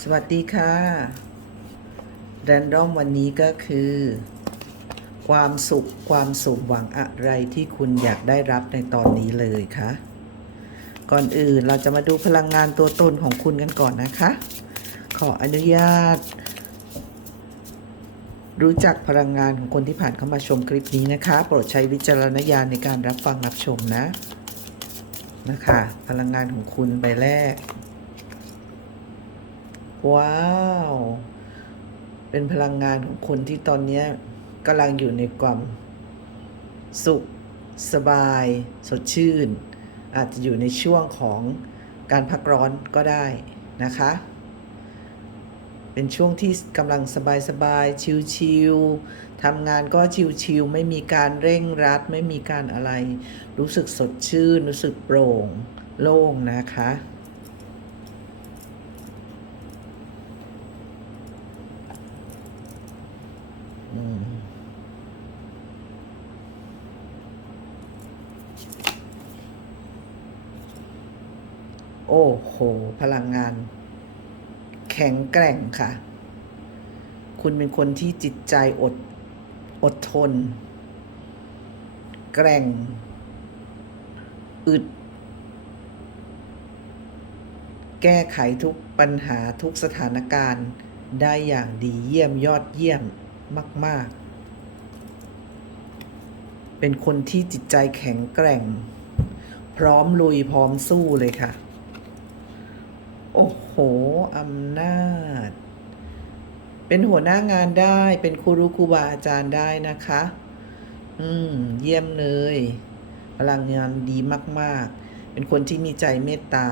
สวัสดีค่ะ แรนดอมวันนี้ก็คือ ความสุขความสมหวังอะไรที่คุณอยากได้รับในตอนนี้เลยคะก่อนอื่นเราจะมาดูพลังงานตัวตนของคุณกันก่อนนะคะ ขออนุญาต รู้จักพลังงานของคนที่ผ่านเข้ามาชมคลิปนี้นะคะ โปรดใช้วิจารณญาณในการรับฟังรับชมนะนะคะ พลังงานของคุณใบแรก ว้าว เป็นพลังงานของคนที่ตอนนี้กำลังอยู่ในความสุข สบาย สดชื่น อาจจะอยู่ในช่วงของการพักร้อนก็ได้นะคะ เป็นช่วงที่กำลังสบายสบายๆชิลๆทำงานก็ชิลๆไม่มีการเร่งรัด ไม่มีการอะไร รู้สึกสดชื่น รู้สึกโปร่ง โล่งนะคะ โอ้โห พลังงาน แข็งแกร่งค่ะ คุณเป็นคนที่จิตใจอด อดทน แกร่ง อึด แก้ไขทุกปัญหาทุกสถานการณ์ได้อย่างดีเยี่ยมยอดเยี่ยมมาก ๆ เป็นคนที่จิตใจแข็งแกร่ง พร้อมลุยพร้อมสู้เลยค่ะ โอ้โหอำนาจ เป็นหัวหน้างานได้ เป็นครูครูบาอาจารย์ได้นะคะ อืม เยี่ยมเลยพลังงานดีมาก ๆ เป็นคนที่มีใจเมตตา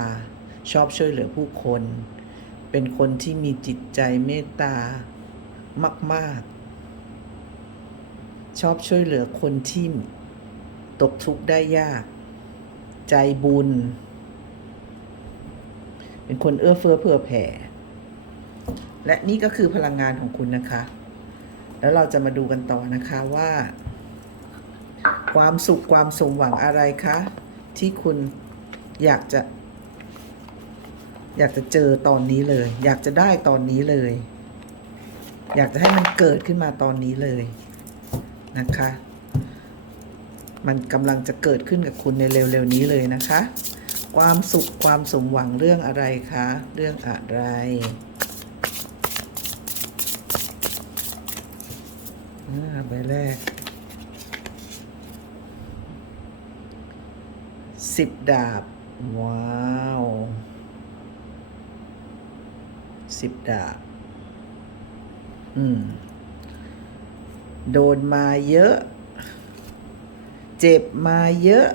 ชอบช่วยเหลือผู้คน เป็นคนที่มีจิตใจเมตตามาก ๆ ชอบช่วยเหลือคนที่ตกทุกข์ได้ยาก ใจบุญ เป็นคนเอื้อเฟื้อเผื่อแผ่ และนี่ก็คือพลังงานของคุณนะคะ แล้วเราจะมาดูกันต่อนะคะว่า ความสุขความสมหวังอะไรคะ ที่คุณอยากจะ อยากจะเจอตอนนี้เลย อยากจะได้ตอนนี้เลย อยากจะให้มันเกิดขึ้นมาตอนนี้เลย นะคะ มันกำลังจะเกิดขึ้นกับคุณในเร็วๆนี้เลยนะคะ ความสุขความสมหวังเรื่องอะไรคะ เรื่องอะไรอ่าใบแรกสิบดาบ ว้าวสิบดาบ อืม โดนมาเยอะ เจ็บมาเยอะ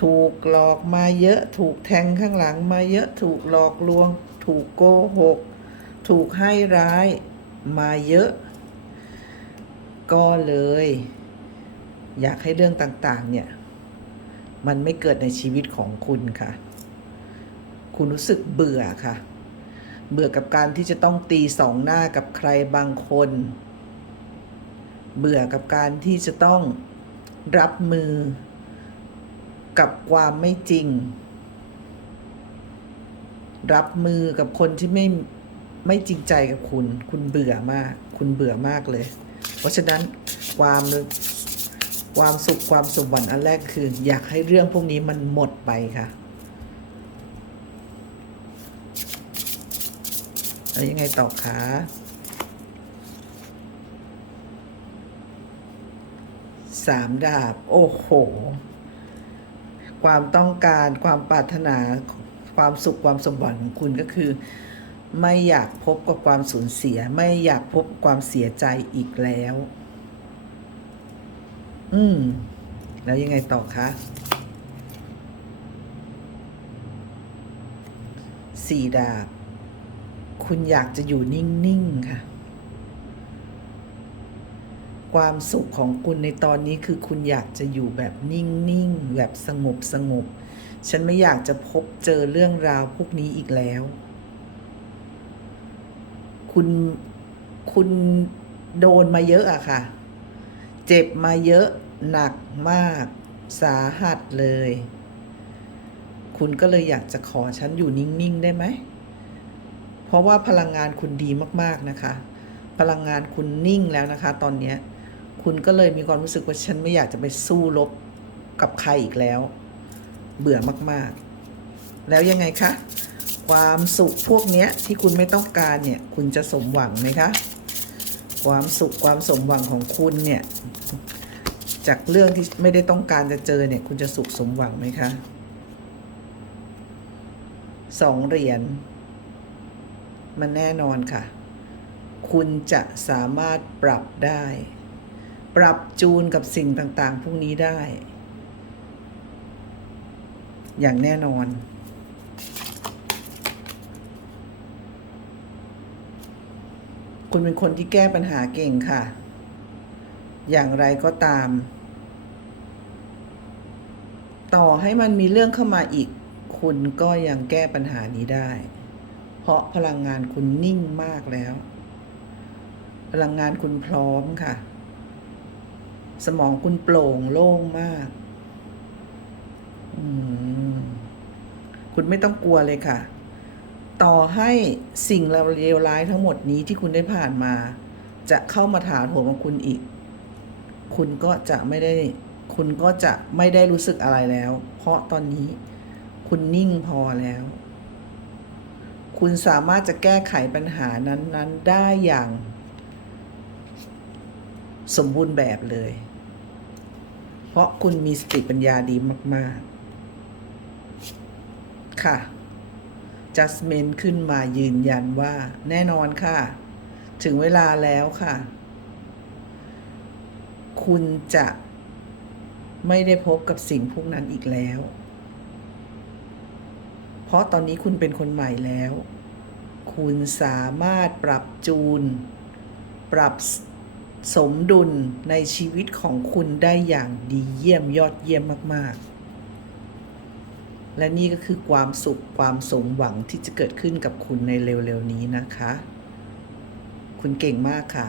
ถูกหลอกมาเยอะ ถูกแทงข้างหลังมาเยอะ ถูกหลอกลวง ถูกโกหก ถูกให้ร้ายมาเยอะ ก็เลย อยากให้เรื่องต่าง ๆ เนี่ย มันไม่เกิดในชีวิตของคุณค่ะ คุณรู้สึกเบื่อค่ะ เบื่อกับการที่จะต้องตีสองหน้ากับใครบางคน เบื่อกับการที่จะต้องรับมือกับความไม่จริง รับมือกับคนที่ไม่ไม่จริงใจกับคุณ คุณเบื่อมาก คุณเบื่อมากเลย เพราะฉะนั้นความความสุขความสมหวังอันแรกคือ อยากให้เรื่องพวกนี้มันหมดไปค่ะแล้วยังไงต่อคะ สามดาบ โอ้โห ความต้องการความปรารถนาความสุขความสมหวังของคุณก็คือ ไม่อยากพบกับความสูญเสีย ไม่อยากพบความเสียใจอีกแล้ว อืม แล้วยังไงต่อคะสี่ดาบ คุณอยากจะอยู่นิ่ง ๆ ค่ะ ความสุขของคุณในตอนนี้คือคุณอยากจะอยู่แบบนิ่งๆ แบบสงบสงบ ฉันไม่อยากจะพบเจอเรื่องราวพวกนี้อีกแล้ว คุณคุณโดนมาเยอะอะค่ะ เจ็บมาเยอะหนักมากสาหัสเลย คุณก็เลยอยากจะขอฉันอยู่นิ่งๆ ได้ไหม เพราะว่าพลังงานคุณดีมากๆนะคะ พลังงานคุณนิ่งแล้วนะคะ ตอนนี้ คุณก็เลยมีความรู้สึกว่าฉันไม่อยากจะไปสู้รบกับใครอีกแล้ว เบื่อมากๆ แล้วยังไงคะ ความสุขพวกเนี้ยที่คุณไม่ต้องการเนี่ย คุณจะสมหวังไหมคะ ความสุขความสมหวังของคุณเนี่ย จากเรื่องที่ไม่ได้ต้องการจะเจอเนี่ย คุณจะสุขสมหวังไหมคะสองเหรียญมันแน่นอนค่ะ คุณจะสามารถปรับได้ ปรับจูนกับสิ่งต่างๆ พวกนี้ได้ อย่างแน่นอนคุณเป็นคนที่แก้ปัญหาเก่งค่ะ อย่างไรก็ตาม ต่อให้มันมีเรื่องเข้ามาอีก คุณก็ยังแก้ปัญหานี้ได้ เพราะพลังงานคุณนิ่งมากแล้ว พลังงานคุณพร้อมค่ะ สมองคุณโปร่งโล่งมากมคุณไม่ต้องกลัวเลยค่ะ ต่อให้สิ่งเลวร้ายทั้งหมดนี้ที่คุณได้ผ่านมา จะเข้ามาถาโถมกับคุณอีก คุณก็จะไม่ได้ คุณก็จะไม่ได้รู้สึกอะไรแล้ว เพราะตอนนี้คุณนิ่งพอแล้ว คุณสามารถจะแก้ไขปัญหานั้น ๆ ได้อย่าง สมบูรณ์แบบเลย ราะคุณมีสติปัญญาดีมาก ๆ ค่ะจัสเมนขึ้นมายืนยันว่า แน่นอนค่ะ ถึงเวลาแล้วค่ะ คุณจะไม่ได้พบกับสิ่งพวกนั้นอีกแล้ว เพราะตอนนี้คุณเป็นคนใหม่แล้ว คุณสามารถปรับจูน ปรับ สมดุลในชีวิตของคุณได้อย่างดีเยี่ยมยอดเยี่ยมมาก ๆ และนี่ก็คือความสุขความสมหวังที่จะเกิดขึ้นกับคุณในเร็ว ๆ นี้นะคะ คุณเก่งมากค่ะ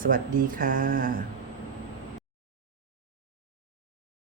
สวัสดีค่ะ